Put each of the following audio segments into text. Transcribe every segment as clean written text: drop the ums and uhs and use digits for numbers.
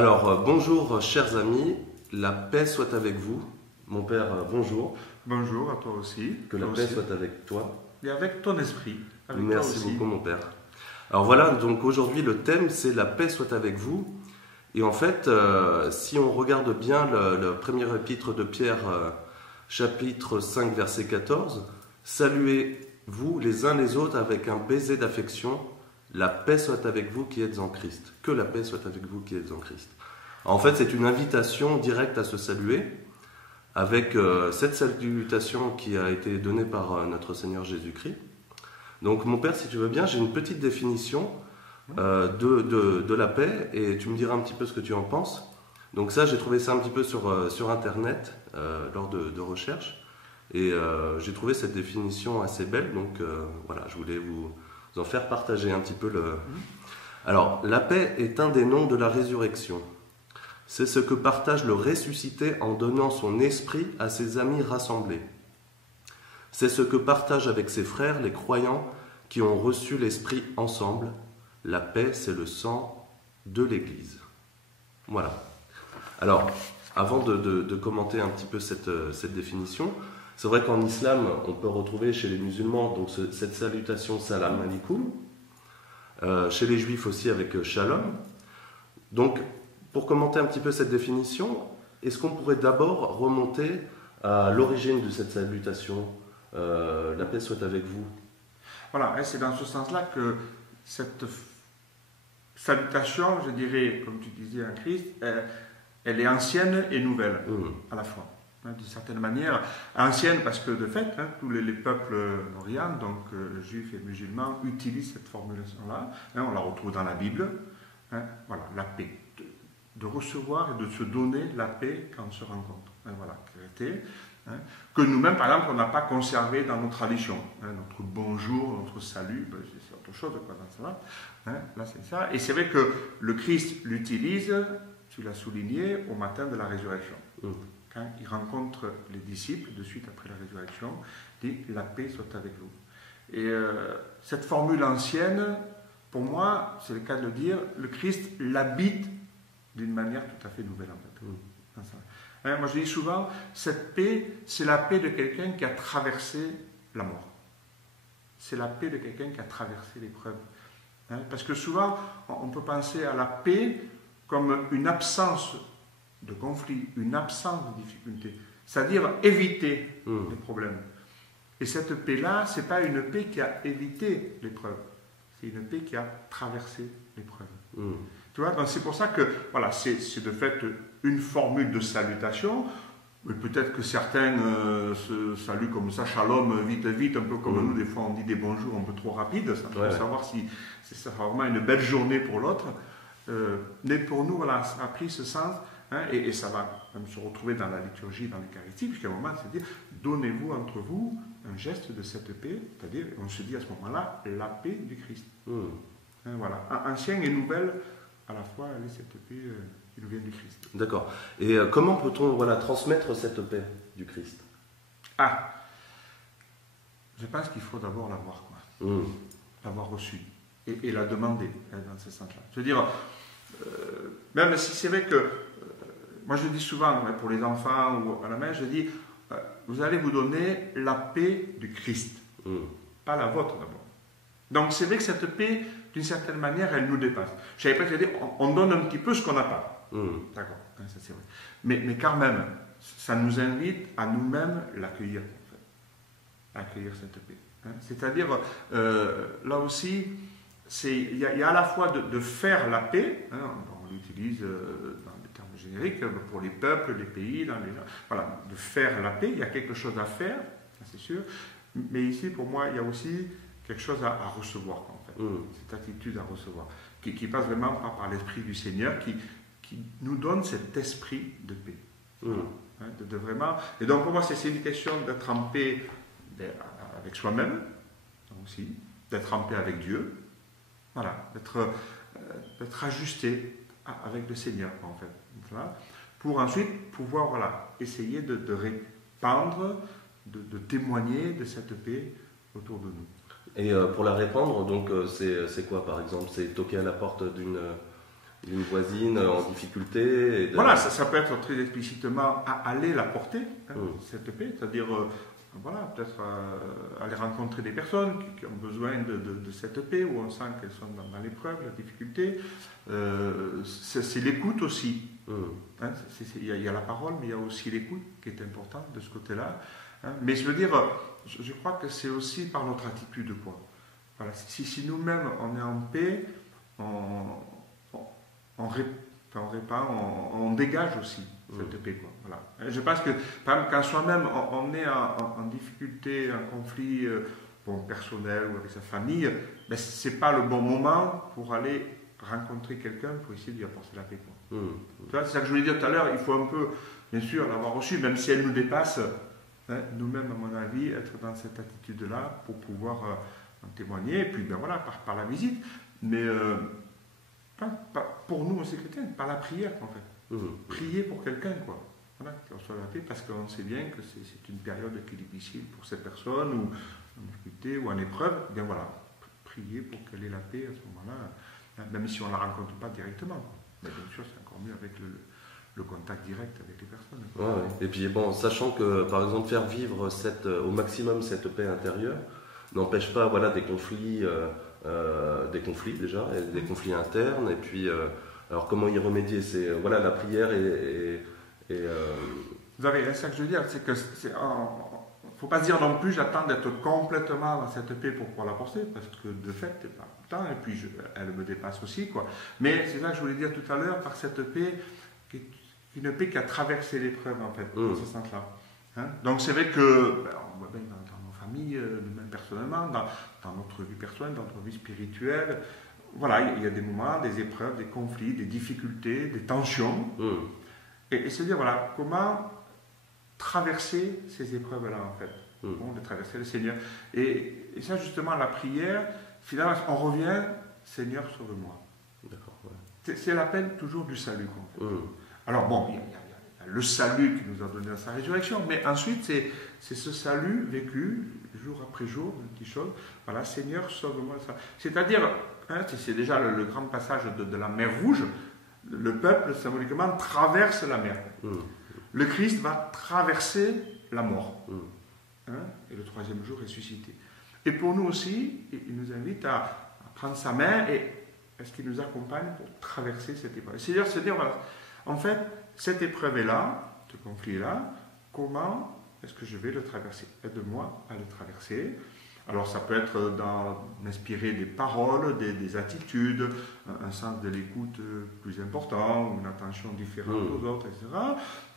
Alors, bonjour chers amis, la paix soit avec vous. Mon père, bonjour. Bonjour à toi aussi. Que la paix soit avec toi. Et avec ton esprit. Avec Merci toi aussi. beaucoup mon père. Alors voilà, donc aujourd'hui le thème c'est la paix soit avec vous. Et en fait, si on regarde bien le premier épître de Pierre, chapitre 5, verset 14, saluez-vous les uns les autres avec un baiser d'affection. La paix soit avec vous qui êtes en Christ. Que la paix soit avec vous qui êtes en Christ. En fait, c'est une invitation directe à se saluer avec cette salutation qui a été donnée par notre Seigneur Jésus-Christ. Donc, mon père, si tu veux bien, j'ai une petite définition de la paix et tu me diras un petit peu ce que tu en penses. Donc ça, j'ai trouvé ça un petit peu sur Internet lors de recherches et j'ai trouvé cette définition assez belle. Donc voilà, je voulais vous en faire partager un petit peu le... Alors, la paix est un des noms de la résurrection. C'est ce que partage le ressuscité en donnant son esprit à ses amis rassemblés. C'est ce que partage avec ses frères les croyants qui ont reçu l'esprit ensemble. La paix, c'est le sang de l'Église. Voilà. Alors, avant de commenter un petit peu cette définition, c'est vrai qu'en islam, on peut retrouver chez les musulmans donc cette salutation salam alaikum, chez les juifs aussi avec shalom. Donc, pour commenter un petit peu cette définition, est-ce qu'on pourrait d'abord remonter à l'origine de cette salutation, la paix soit avec vous? Voilà, c'est dans ce sens-là que cette salutation, je dirais, comme tu disais en Christ, elle est ancienne et nouvelle à la fois. D'une certaine manière, ancienne parce que de fait, tous les peuples d'Orient, donc juifs et musulmans, utilisent cette formulation-là. On la retrouve dans la Bible. Voilà, la paix. De recevoir et de se donner la paix quand on se rencontre. Voilà, que nous-mêmes, par exemple, on n'a pas conservé dans nos traditions. Notre bonjour, notre salut, c'est autre chose quoi, dans ça. Là, c'est ça. Et c'est vrai que le Christ l'utilise, tu l'as souligné, au matin de la résurrection. Quand il rencontre les disciples, de suite après la résurrection, il dit « la paix soit avec vous ». Et cette formule ancienne, pour moi, c'est le cas de le dire, le Christ l'habite d'une manière tout à fait nouvelle en fait. Moi je dis souvent, cette paix, c'est la paix de quelqu'un qui a traversé la mort. C'est la paix de quelqu'un qui a traversé l'épreuve. Parce que souvent, on peut penser à la paix comme une absence de conflit, une absence de difficulté. C'est-à-dire éviter les problèmes. Et cette paix-là, ce n'est pas une paix qui a évité l'épreuve. C'est une paix qui a traversé l'épreuve. Tu vois, donc c'est pour ça que voilà, c'est de fait une formule de salutation. Peut-être que certains se saluent comme ça, shalom, vite, vite, un peu comme nous, des fois on dit des bonjours un peu trop rapides, ça pour savoir si c'est vraiment une belle journée pour l'autre. Mais pour nous, voilà, ça a pris ce sens, et ça va même se retrouver dans la liturgie, dans l'Eucharistie, puisqu'à un moment, c'est-à-dire, donnez-vous entre vous un geste de cette paix, c'est-à-dire, on se dit à ce moment-là, la paix du Christ. Voilà, ancien et nouvelle, à la fois, elle est cette paix qui nous vient du Christ. D'accord. Et comment peut-on transmettre cette paix du Christ? Je pense qu'il faut d'abord l'avoir, l'avoir reçue et la demander dans ce sens-là. Je veux dire, même si c'est vrai que, moi je dis souvent pour les enfants ou à la main, je dis, vous allez vous donner la paix du Christ, pas la vôtre d'abord. Donc c'est vrai que cette paix, d'une certaine manière, elle nous dépasse. Je savais pas que dire, on donne un petit peu ce qu'on n'a pas. D'accord, ça c'est vrai. Mais quand même, ça nous invite à nous-mêmes l'accueillir, en fait. Accueillir cette paix. C'est-à-dire, là aussi, il y a à la fois de faire la paix, on l'utilise dans les termes génériques, pour les peuples, les pays, voilà, de faire la paix, il y a quelque chose à faire, c'est sûr. Mais ici, pour moi, il y a aussi quelque chose à recevoir, en fait. Cette attitude à recevoir, qui passe vraiment par l'Esprit du Seigneur, qui nous donne cet esprit de paix. De vraiment... Et donc pour moi, c'est une question d'être en paix avec soi-même, aussi, d'être en paix avec Dieu, voilà, d'être ajusté avec le Seigneur, en fait. Voilà, pour ensuite pouvoir essayer de répandre, de témoigner de cette paix autour de nous. Et pour la répandre, donc c'est quoi par exemple? C'est toquer à la porte d'une voisine en difficulté. Voilà, ça peut être très explicitement aller la porter, cette paix, c'est-à-dire voilà, peut-être aller rencontrer des personnes qui ont besoin de cette paix, où on sent qu'elles sont dans l'épreuve, la difficulté. C'est l'écoute aussi. Hein, il y a la parole, mais il y a aussi l'écoute qui est importante de ce côté-là. Hein. Mais je veux dire, je crois que c'est aussi par notre attitude, quoi. Voilà, si nous-mêmes on est en paix, on dégage aussi cette paix, quoi. Voilà. Je pense que, par exemple, quand soi-même on est en difficulté, en conflit personnel ou avec sa famille, ben, c'est pas le bon moment pour aller rencontrer quelqu'un pour essayer de lui apporter la paix, quoi. C'est ça que je voulais dire tout à l'heure, il faut un peu, bien sûr, l'avoir reçu, même si elle nous dépasse, hein, nous-mêmes, à mon avis, être dans cette attitude-là pour pouvoir en témoigner, et puis ben voilà, par la visite, mais pour nous aussi chrétiens, par la prière, en fait. Prier pour quelqu'un, quoi. Voilà, qu'il reçoive la paix, parce qu'on sait bien que c'est une période qui est difficile pour cette personne, ou en difficulté, ou en épreuve, bien voilà, prier pour qu'elle ait la paix à ce moment-là, même si on ne la rencontre pas directement, quoi. Mais bien sûr, c'est encore mieux avec le contact direct avec les personnes. Ouais. Et puis bon, sachant que par exemple faire vivre au maximum cette paix intérieure n'empêche pas voilà, des conflits déjà, et des conflits internes, et puis alors comment y remédier, c'est voilà, la prière Vous avez, c'est ça que je veux dire, c'est que faut pas se dire non plus j'attends d'être complètement dans cette paix pour pouvoir la porter, parce que de fait, pas tout le temps, et puis elle me dépasse aussi, quoi. Mais c'est ça que je voulais dire tout à l'heure, par cette paix, qui est une paix qui a traversé l'épreuve, en fait, dans ce sens-là. Hein? Donc c'est vrai que, on voit bien dans nos familles, nous-mêmes personnellement, dans notre vie personnelle, dans notre vie spirituelle, voilà, il y a des moments, des épreuves, des conflits, des difficultés, des tensions, et se dire, voilà, comment traverser ces épreuves-là, en fait. Comment de traverser le Seigneur. Et ça, justement, la prière, finalement, on revient, Seigneur, sauve-moi. Ouais. C'est l'appel toujours du salut, en fait. Alors, bon, il y a le salut qui nous a donné à sa résurrection, mais ensuite, c'est ce salut vécu, jour après jour, une petite chose. Voilà, Seigneur, sauve-moi. C'est-à-dire, hein, c'est déjà le grand passage de la mer Rouge. Le peuple, symboliquement, traverse la mer. Le Christ va traverser la mort. Hein, et le troisième jour ressusciter. Et pour nous aussi, il nous invite à prendre sa main et est-ce qu'il nous accompagne pour traverser cette épreuve. C'est-à-dire se dire, voilà, en fait, cette épreuve est là, ce conflit est là, comment est-ce que je vais le traverser? Aide-moi à le traverser. Alors ça peut être d'inspirer des paroles, des attitudes, un sens de l'écoute plus important, une attention différente aux autres, etc.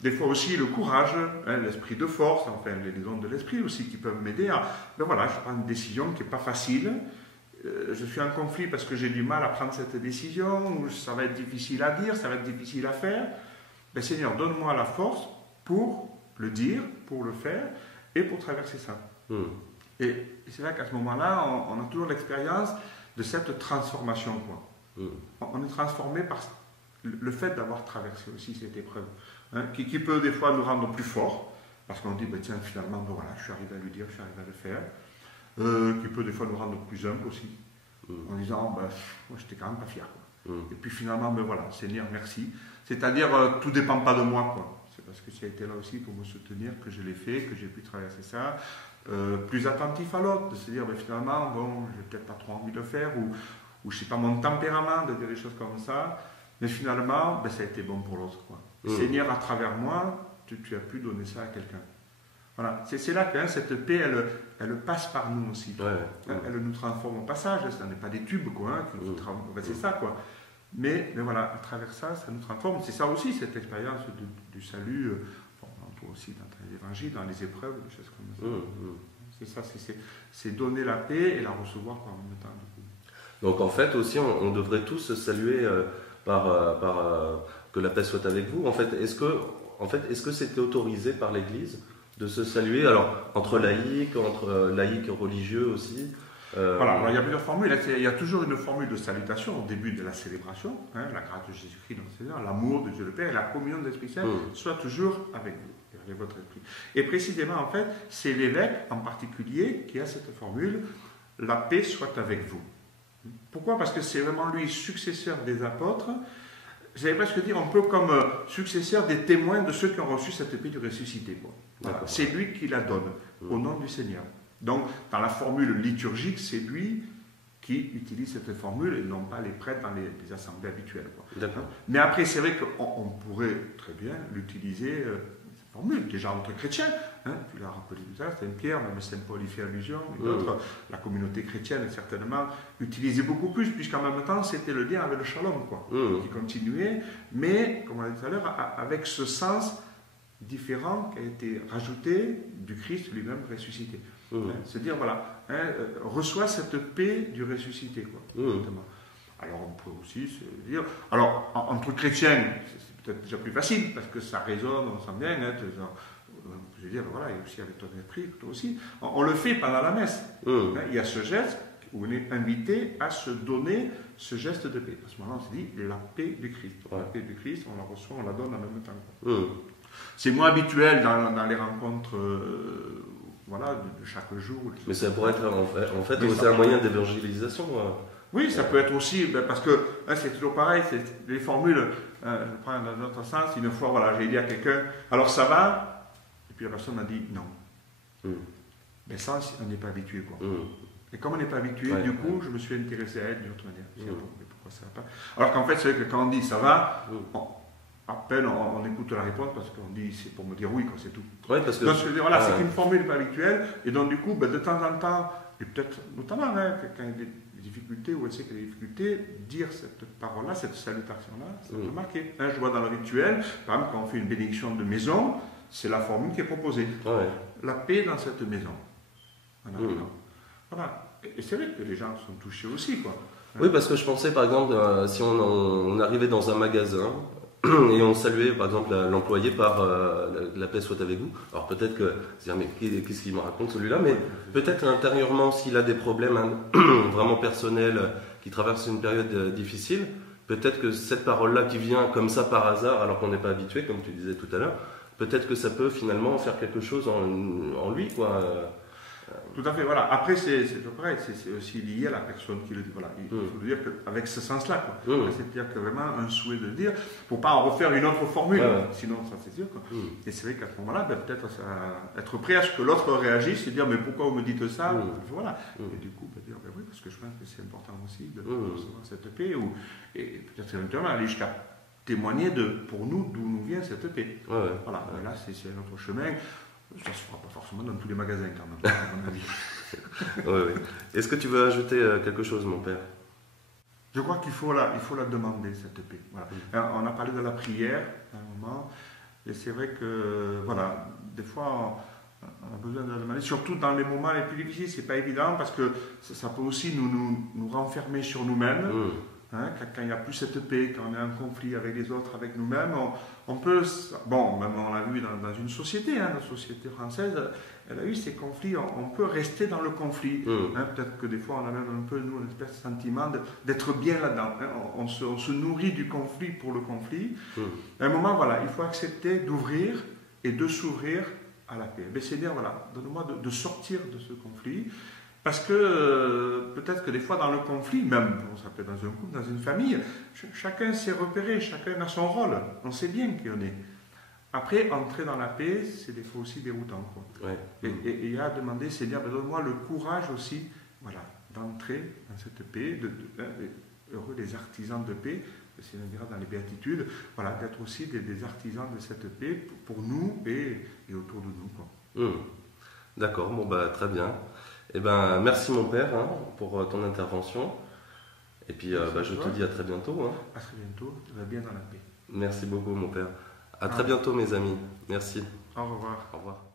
Des fois aussi le courage, hein, l'esprit de force, enfin les dons de l'esprit aussi qui peuvent m'aider à, ben voilà, je prends une décision qui n'est pas facile, je suis en conflit parce que j'ai du mal à prendre cette décision, ou ça va être difficile à dire, ça va être difficile à faire. Ben Seigneur, donne-moi la force pour le dire, pour le faire, et pour traverser ça. Et c'est là qu'à ce moment-là, on a toujours l'expérience de cette transformation, quoi. On est transformé par le fait d'avoir traversé aussi cette épreuve, hein, qui peut des fois nous rendre plus forts, parce qu'on dit, ben, tiens, finalement, ben, voilà, je suis arrivé à lui dire, je suis arrivé à le faire, qui peut des fois nous rendre plus humbles aussi, en disant, ben, moi, j'étais quand même pas fier, quoi. Et puis finalement, ben voilà, Seigneur, merci. C'est-à-dire, tout ne dépend pas de moi, quoi. C'est parce que tu as été là aussi pour me soutenir que je l'ai fait, que j'ai pu traverser ça. Plus attentif à l'autre, de se dire ben, finalement, bon, j'ai peut-être pas trop envie de le faire, ou je sais pas mon tempérament de dire des choses comme ça, mais finalement, ben, ça a été bon pour l'autre, quoi. Seigneur, à travers moi, tu as pu donner ça à quelqu'un. Voilà, c'est là que hein, cette paix, elle passe par nous aussi. Elle nous transforme au passage, ce n'est pas des tubes, quoi, hein, c'est ça, quoi. Mais voilà, à travers ça, ça nous transforme. C'est ça aussi, cette expérience du salut. On peut aussi dans l'évangile, dans les épreuves, des choses comme ça. C'est ça, c'est donner la paix et la recevoir par le même temps. Donc en fait aussi, on devrait tous saluer que la paix soit avec vous. En fait, est-ce que c'était autorisé par l'Église de se saluer, alors entre laïcs religieux aussi? Voilà, alors il y a plusieurs formules. Il y a toujours une formule de salutation au début de la célébration, hein, la grâce de Jésus-Christ dans le Seigneur, l'amour de Dieu le Père et la communion de l'Esprit Saint soit toujours avec vous, avec votre esprit. Et précisément, en fait, c'est l'évêque en particulier qui a cette formule, la paix soit avec vous. Pourquoi? Parce que c'est vraiment lui, successeur des apôtres, j'allais presque dire un peu comme successeur des témoins de ceux qui ont reçu cette épée du ressuscité. Voilà. C'est lui qui la donne, au nom du Seigneur. Donc, dans la formule liturgique, c'est lui qui utilise cette formule et non pas les prêtres dans les assemblées habituelles. Mais après, c'est vrai qu'on pourrait très bien l'utiliser, cette formule, déjà entre chrétiens. Tu l'as rappelé tout à l'heure, Saint Pierre, même Saint Paul y fait allusion, et d'autres, la communauté chrétienne certainement utilisait beaucoup plus, puisqu'en même temps, c'était le lien avec le shalom, qui continuait, mais, comme on l'a dit tout à l'heure, avec ce sens différent qui a été rajouté du Christ lui-même ressuscité. Se dire, voilà, reçois cette paix du ressuscité. Alors on peut aussi se dire, alors entre chrétiens, c'est peut-être déjà plus facile, parce que ça résonne, on sent bien, je veux dire, voilà, et aussi avec ton esprit, toi aussi, on le fait pendant la messe. Il y a ce geste où on est invité à se donner ce geste de paix. À ce moment-là, on se dit, la paix du Christ. La paix du Christ, on la reçoit, on la donne en même temps. C'est moins habituel dans les rencontres voilà, de chaque jour. Mais ça pourrait être en fait c'est un moyen d'évangélisation. Oui, ça peut être aussi, parce que c'est toujours pareil, c'est les formules, je prends dans notre sens, une fois, voilà, j'ai dit à quelqu'un, alors ça va, et puis la personne m'a dit non. Mais ça, on n'est pas habitué. Et comme on n'est pas habitué, du coup, je me suis intéressé à elle d'une autre manière. Mais pourquoi ça va pas? Alors qu'en fait, c'est vrai que quand on dit ça va, à peine on écoute la réponse parce qu'on dit c'est pour me dire oui, c'est tout. Parce que donc voilà, c'est une formule pas habituelle, et donc du coup, de temps en temps, et peut-être notamment quand il y a des difficultés ou elle sait qu'il y a des difficultés, dire cette parole-là, cette salutation-là, ça peut marquer. Je vois dans le rituel, par exemple, quand on fait une bénédiction de maison, c'est la formule qui est proposée. La paix dans cette maison. Voilà. Et c'est vrai que les gens sont touchés aussi, Oui, parce que je pensais, par exemple, si on arrivait dans un magasin et on saluait, par exemple, l'employé par la paix soit avec vous. Alors peut-être que, mais qu'est-ce qu'il me raconte celui-là? Mais peut-être intérieurement, s'il a des problèmes vraiment personnels, qui traversent une période difficile, peut-être que cette parole-là qui vient comme ça par hasard, alors qu'on n'est pas habitué, comme tu disais tout à l'heure, peut-être que ça peut finalement faire quelque chose en lui, Tout à fait, voilà. Après, c'est pareil, c'est aussi lié à la personne qui le dit. Voilà. Il faut le dire avec ce sens-là. C'est-à-dire que vraiment un souhait de le dire, pour ne pas en refaire une autre formule. Sinon, ça c'est sûr. Et c'est vrai qu'à ce moment-là, peut-être être prêt à ce que l'autre réagisse et dire mais pourquoi vous me dites ça? Voilà. Et du coup, dire oui, parce que je pense que c'est important aussi de recevoir cette paix. Et peut-être éventuellement aller jusqu'à témoigner pour nous d'où nous vient cette paix. Voilà. Et là, c'est un autre chemin. Ça ne se fera pas forcément dans tous les magasins quand même, à mon avis. Est-ce que tu veux ajouter quelque chose, mon père? Je crois qu'il faut la demander, cette paix. Voilà. On a parlé de la prière à un moment, et c'est vrai que, voilà, des fois, on a besoin de la demander, surtout dans les moments les plus difficiles. C'est pas évident parce que ça peut aussi nous renfermer sur nous-mêmes. Quand il n'y a plus cette paix, quand on est en conflit avec les autres, avec nous-mêmes, on peut, bon, même on l'a vu dans une société, la société française, elle a eu ces conflits, on peut rester dans le conflit. Peut-être que des fois on a même un peu, nous, une espèce de sentiment d'être bien là-dedans. On se nourrit du conflit pour le conflit. À un moment, voilà, il faut accepter d'ouvrir et de s'ouvrir à la paix. C'est dire, voilà, donne-moi de sortir de ce conflit. Parce que peut-être que des fois dans le conflit, même ça peut être dans un couple, dans une famille, chacun s'est repéré, chacun a son rôle. On sait bien qui on est. Après, entrer dans la paix, c'est des fois aussi déroutant. Et il y a à demander, c'est dire, donne-moi le courage aussi, voilà, d'entrer dans cette paix, heureux les artisans de paix, c'est on dira dans les béatitudes, voilà, d'être aussi des artisans de cette paix pour nous et autour de nous. D'accord, très bien. Eh ben, merci mon père pour ton intervention. Et puis je te dis à très bientôt. À très bientôt, tu vas bien dans la paix. Merci beaucoup mon père. À très bientôt mes amis. Merci. Au revoir. Au revoir.